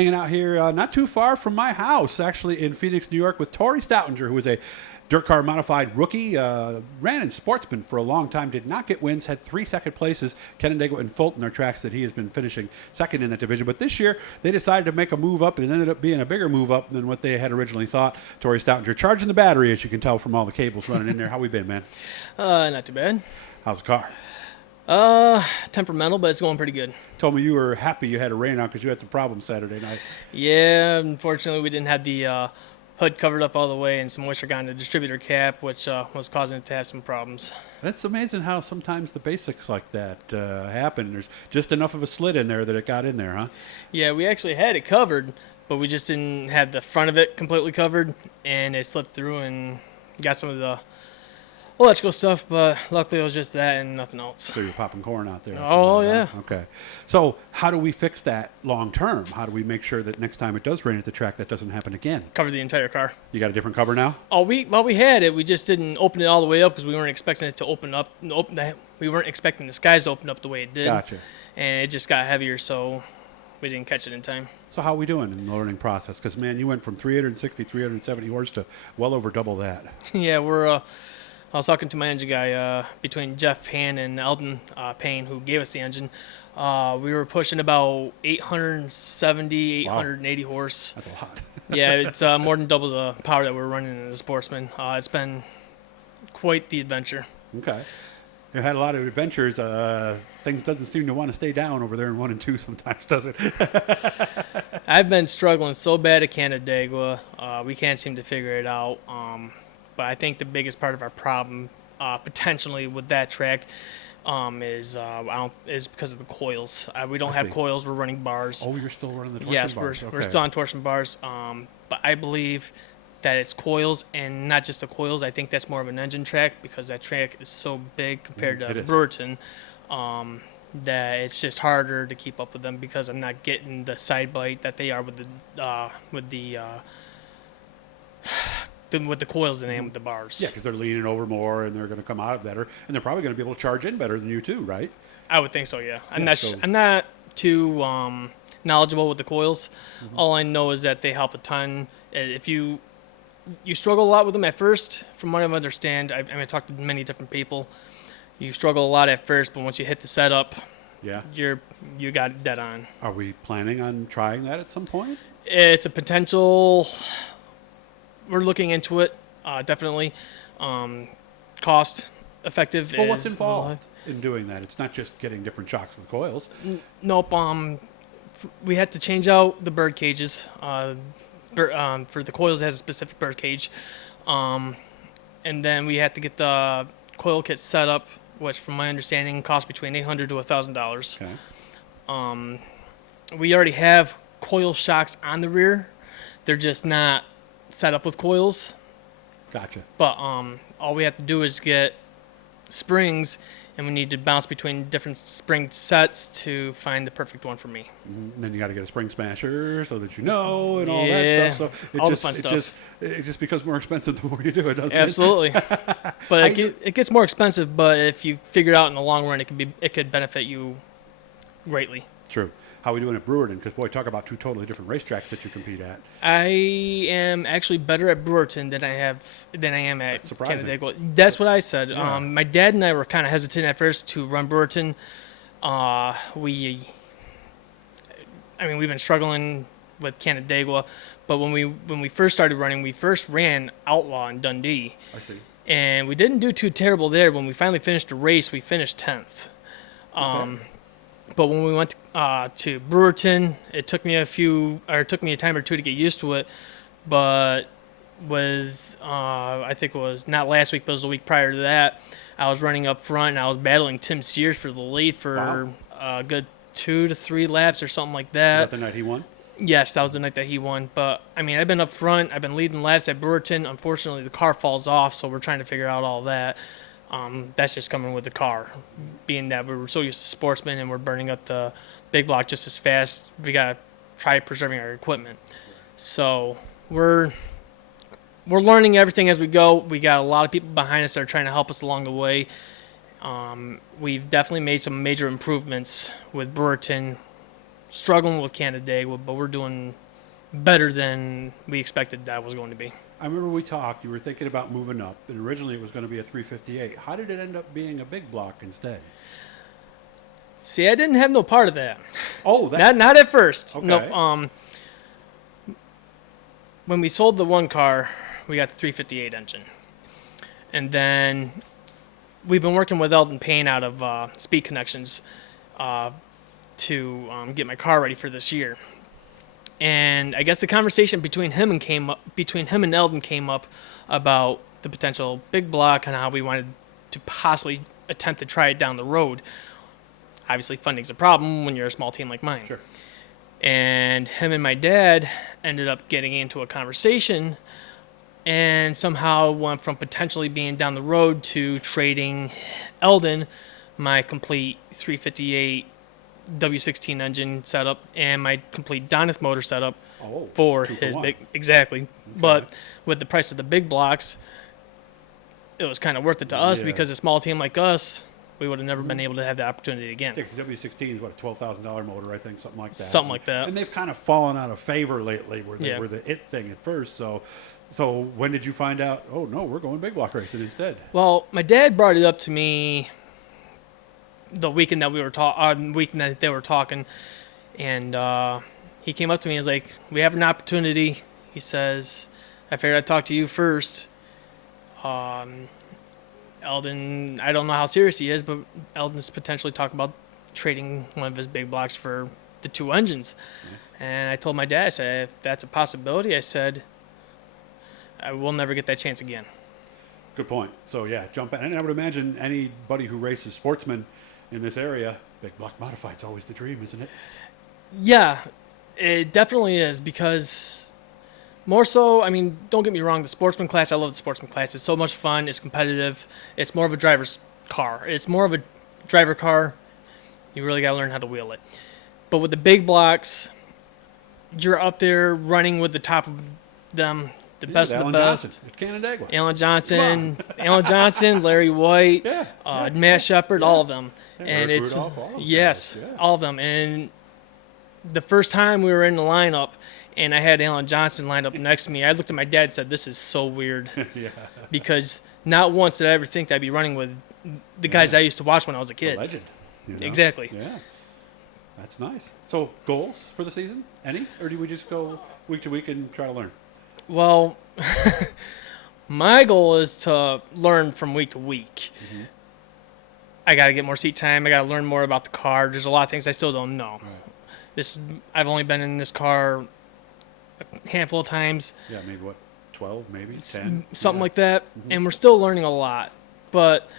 hanging out here not too far from my house, actually in Phoenix, New York, with Torrey Stoughtenger, who is a dirt car modified rookie, ran in Sportsman for a long time, did not get wins, had 3 second places. Canandaigua and Fulton are tracks that he has been finishing second in that division. But this year, they decided to make a move up, and it ended up being a bigger move up than what they had originally thought. Torrey Stoughtenger charging the battery, as you can tell from all the cables running in there. How we been, man? Not too bad. How's the car? Temperamental, but it's going pretty good. Told me you were happy you had a rain out because you had some problems Saturday night. Yeah, unfortunately, we didn't have the hood covered up all the way, and some moisture got in the distributor cap, which was causing it to have some problems. That's amazing how sometimes the basics like that happen. There's just enough of a slit in there that it got in there, huh? Yeah, we actually had it covered, but we just didn't have the front of it completely covered, and it slipped through and got some of the electrical stuff, but luckily it was just that and nothing else. So you're popping corn out there. Oh, yeah. Okay. So how do we fix that long term? How do we make sure that next time it does rain at the track, that doesn't happen again? Cover the entire car. You got a different cover now? Oh, we had it. We just didn't open it all the way up because we weren't expecting it to open up. We weren't expecting the skies to open up the way it did. Gotcha. And it just got heavier, so we didn't catch it in time. So how are we doing in the learning process? Because, man, you went from 360, 370 horse to well over double that. Yeah, I was talking to my engine guy between Jeff Han and Eldon Payne, who gave us the engine. We were pushing about 870, 880 horse. That's a lot. Yeah, it's more than double the power that we're running in the Sportsman. It's been quite the adventure. Okay. You had a lot of adventures. Things doesn't seem to want to stay down over there in 1 and 2 sometimes, does it? I've been struggling so bad at Canandaigua. We can't seem to figure it out. But I think the biggest part of our problem, potentially with that track, is because of the coils. We don't have coils. We're running bars. Oh, you're still running the torsion bars. Yes, we're still on torsion bars. But I believe that it's coils, and not just the coils. I think that's more of an engine track because that track is so big compared to Brewerton that it's just harder to keep up with them because I'm not getting the side bite that they are with the coils than I am with the bars. Yeah, because they're leaning over more and they're going to come out better, and they're probably going to be able to charge in better than you too, right? I would think so. Yeah, I'm not too knowledgeable with the coils. Mm-hmm. All I know is that they help a ton. If you struggle a lot with them at first, from what I understand, I talked to many different people. You struggle a lot at first, but once you hit the setup, you got it dead on. Are we planning on trying that at some point? It's a potential. We're looking into it, definitely. Cost effective. Well, what's involved in doing that? It's not just getting different shocks with coils. Nope. We had to change out the bird cages. For the coils, it has a specific bird cage. And then we had to get the coil kit set up, which, from my understanding, costs between $800 to $1,000. Okay. We already have coil shocks on the rear. They're just not set up with coils. Gotcha. But all we have to do is get springs, and we need to bounce between different spring sets to find the perfect one for me. And then you got to get a spring smasher so that and all that stuff. So the fun stuff. It just becomes more expensive the more you do it, doesn't it? Absolutely. But it gets more expensive. But if you figure it out in the long run, it could benefit you greatly. True. How are we doing at Brewerton? Because, boy, talk about two totally different racetracks that you compete at. I am actually better at Brewerton than I am at Canandaigua. That's what I said. Yeah. My dad and I were kind of hesitant at first to run Brewerton. We've been struggling with Canandaigua, but when we first started running, we first ran Outlaw in Dundee. I see. And we didn't do too terrible there. When we finally finished the race, we finished 10th. Okay. But when we went to Brewerton, it took me a time or two to get used to it. But with I think it was not last week, but it was the week prior to that, I was running up front and I was battling Tim Sears for the lead for a good 2 to 3 laps or something like that. Was that the night he won? Yes, that was the night that he won. But I've been up front. I've been leading laps at Brewerton. Unfortunately, the car falls off, so we're trying to figure out all that. That's just coming with the car, being that we were so used to Sportsman and we're burning up the big block just as fast. We got to try preserving our equipment. So we're learning everything as we go. We got a lot of people behind us that are trying to help us along the way. We've definitely made some major improvements with Brewerton struggling with Canandaigua, but we're doing better than we expected that was going to be. I remember we talked. You were thinking about moving up, and originally it was going to be a 358. How did it end up being a big block instead? See, I didn't have no part of that. Oh, that. Not at first. Okay. No. When we sold the one car, we got the 358 engine, and then we've been working with Eldon Payne out of Speed Connections to get my car ready for this year. And I guess the conversation between him and Eldon came up about the potential big block and how we wanted to possibly attempt to try it down the road. Obviously, funding's a problem when you're a small team like mine. Sure. And him and my dad ended up getting into a conversation and somehow went from potentially being down the road to trading Eldon my complete 358 W16 engine setup and my complete Doneth motor setup for his big. Exactly. Okay. But with the price of the big blocks, it was kind of worth it to us because a small team like us, we would have never been able to have the opportunity again. Yeah, the W16 is what, a $12,000 motor, I think, something like that. Something like that. And they've kind of fallen out of favor lately, where they were the it thing at first. So when did you find out? Oh no, we're going big block racing instead. Well, my dad brought it up to me the weekend that we were weekend that they were talking, and he came up to me and was like, "We have an opportunity." He says, "I figured I'd talk to you first." Eldon, I don't know how serious he is, but Eldon's potentially talking about trading one of his big blocks for the two engines. Nice. And I told my dad, I said, if that's a possibility, I said, I will never get that chance again. Good point. So, yeah, jump in. And I would imagine anybody who races sportsmen in this area, big block modified is always the dream, isn't it? Yeah, it definitely is, because more so, I mean, don't get me wrong, the sportsman class, I love the sportsman class. It's so much fun. It's competitive. It's more of a driver's car. It's more of a driver car. You really got to learn how to wheel it. But with the big blocks, you're up there running with the top of them, the best of the best. Canandaigua. Alan Johnson, Larry White, Matt Shepard, all of them. Yeah, and Rick it's Rudolph, all of yes, them. all of them. And the first time we were in the lineup, and I had Alan Johnson lined up next to me, I looked at my dad and said, "This is so weird," because not once did I ever think that I'd be running with the guys I used to watch when I was a kid. A legend. You know? Exactly. Yeah. That's nice. So, goals for the season? Any? Or do we just go week to week and try to learn? Well, my goal is to learn from week to week. Mm-hmm. I got to get more seat time. I got to learn more about the car. There's a lot of things I still don't know. Right. I've only been in this car a handful of times. Yeah, maybe 12, maybe 10? Something like that. Mm-hmm. And we're still learning a lot. But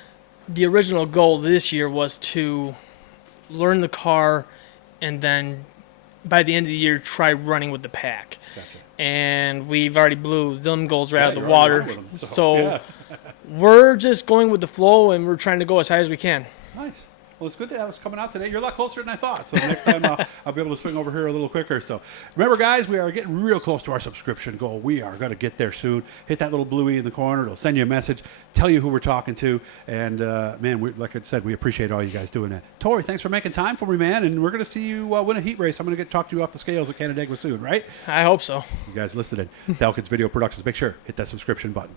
the original goal this year was to learn the car and then by the end of the year try running with the pack. Gotcha. And we've already blew them goals right out of the water. So we're just going with the flow and we're trying to go as high as we can. Nice. Well, it's good to have us coming out today. You're a lot closer than I thought. So next time I'll be able to swing over here a little quicker. So remember, guys, we are getting real close to our subscription goal. We are going to get there soon. Hit that little bluey in the corner. It'll send you a message, tell you who we're talking to. And, man, like I said, we appreciate all you guys doing that. Torrey, thanks for making time for me, man. And we're going to see you win a heat race. I'm going to talk to you off the scales at Canandaigua soon, right? I hope so. You guys listening to Elkins Video Productions. Make sure hit that subscription button.